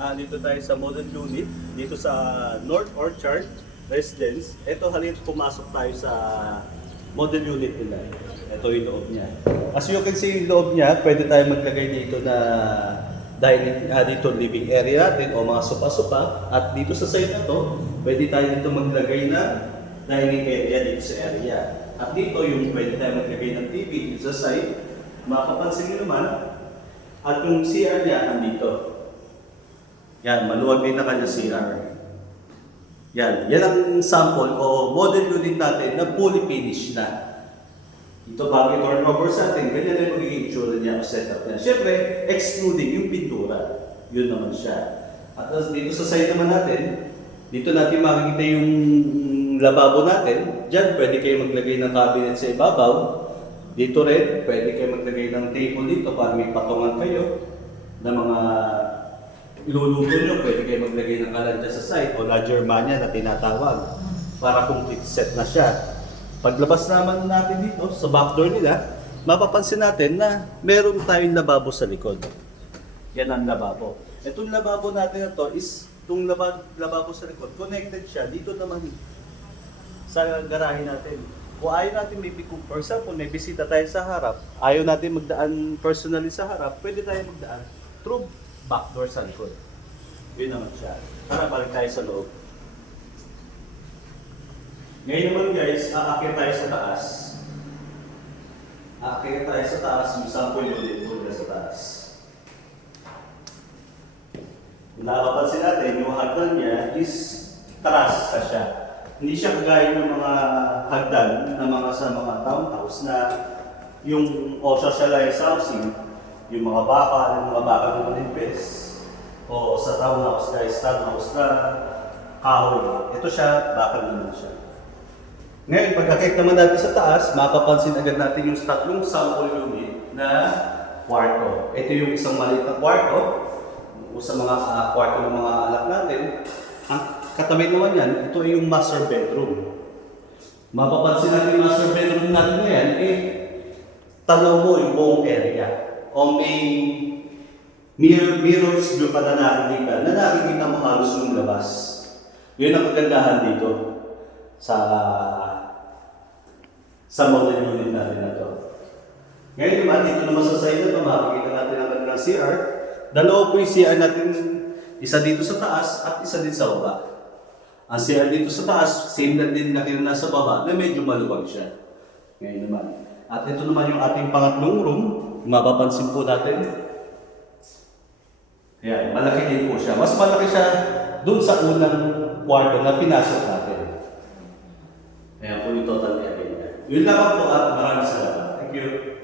Dito tayo sa model unit, dito sa North Orchard Residence. Ito halip pumasok tayo sa model unit nila. Ito yung loob niya. As you can see yung loob niya, pwede tayo maglagay dito na dining, dito living area natin o mga sopa-sopa. At dito sa side na to, pwede tayo dito maglagay na dining area dito sa area. At dito yung pwede tayo maglagay ng TV dito sa side. Mapapansin nyo naman, at yung CR niya andito. Yan, maluwag din na kanya CR. Yan ang sample o model unit natin na fully finished na. Ito bago i-turn over sa atin, ganyan na yung magiging itsura niya o setup niya. Siyempre, excluding yung pintura. Yun naman siya. At dito sa side naman natin, dito natin makikita yung lababo natin. Diyan, pwede kayo maglagay ng cabinet sa ibabaw. Dito rin, pwede kayo maglagay ng table dito para may patungan kayo na mga iluluto nyo. Pwede kayo maglagay ng kalandya sa side o la Germania na tinatawag para complete set na siya. Paglabas naman natin dito sa back door nila, mapapansin natin na meron tayong lababo sa likod. Yan ang lababo. Itong lababo natin na to is, itong lababo sa likod, connected siya dito naman sa garahe natin. Kung ayaw natin for example, may bisita tayo sa harap, ayaw natin magdaan personally sa harap, pwede tayo magdaan through back door sa likod. Yun naman siya. Tara, balik tayo sa loob. Ngayon naman guys, aakyat tayo sa taas. Aakyat tayo sa taas, yung sample unit po sa taas. Kung nakapansin natin, yung hagdan niya is terrace siya. Hindi siya kagaya ng mga hagdan na mga sa mga townhouse na yung socialized housing, yung mga baka na manipis. O sa townhouse guys, townhouse na kahoy. Ito siya, bakal naman siya. Ngayon, pagkakit naman natin sa taas, mapapansin agad natin yung tatlong sample unit na kwarto. Ito yung isang maliit na kwarto sa mga kwarto ng mga anak natin. Ang katabi naman yan, ito ay yung master bedroom. Mapapansin natin yung master bedroom natin ngayon, tanaw mo yung buong area. O may mirrors view ka na nakikita mo halos yung labas. Yun ang kagandahan dito sa model unit natin na to. Ngayon naman, dito naman sa side na ito, makikita natin ang kanilang CR. Dalawa po yung CR natin, isa dito sa taas at isa din sa baba. Ang CR dito sa taas, same na din na nasa baba na medyo maluwag siya. Ngayon naman. At ito naman yung ating pangatlong room. Mapapansin po natin. Ayan, malaki din po siya. Mas malaki siya dun sa unang kwarto na pinasok natin. Ayan po yung total area. Yun lang po at maraming salamat. Thank you.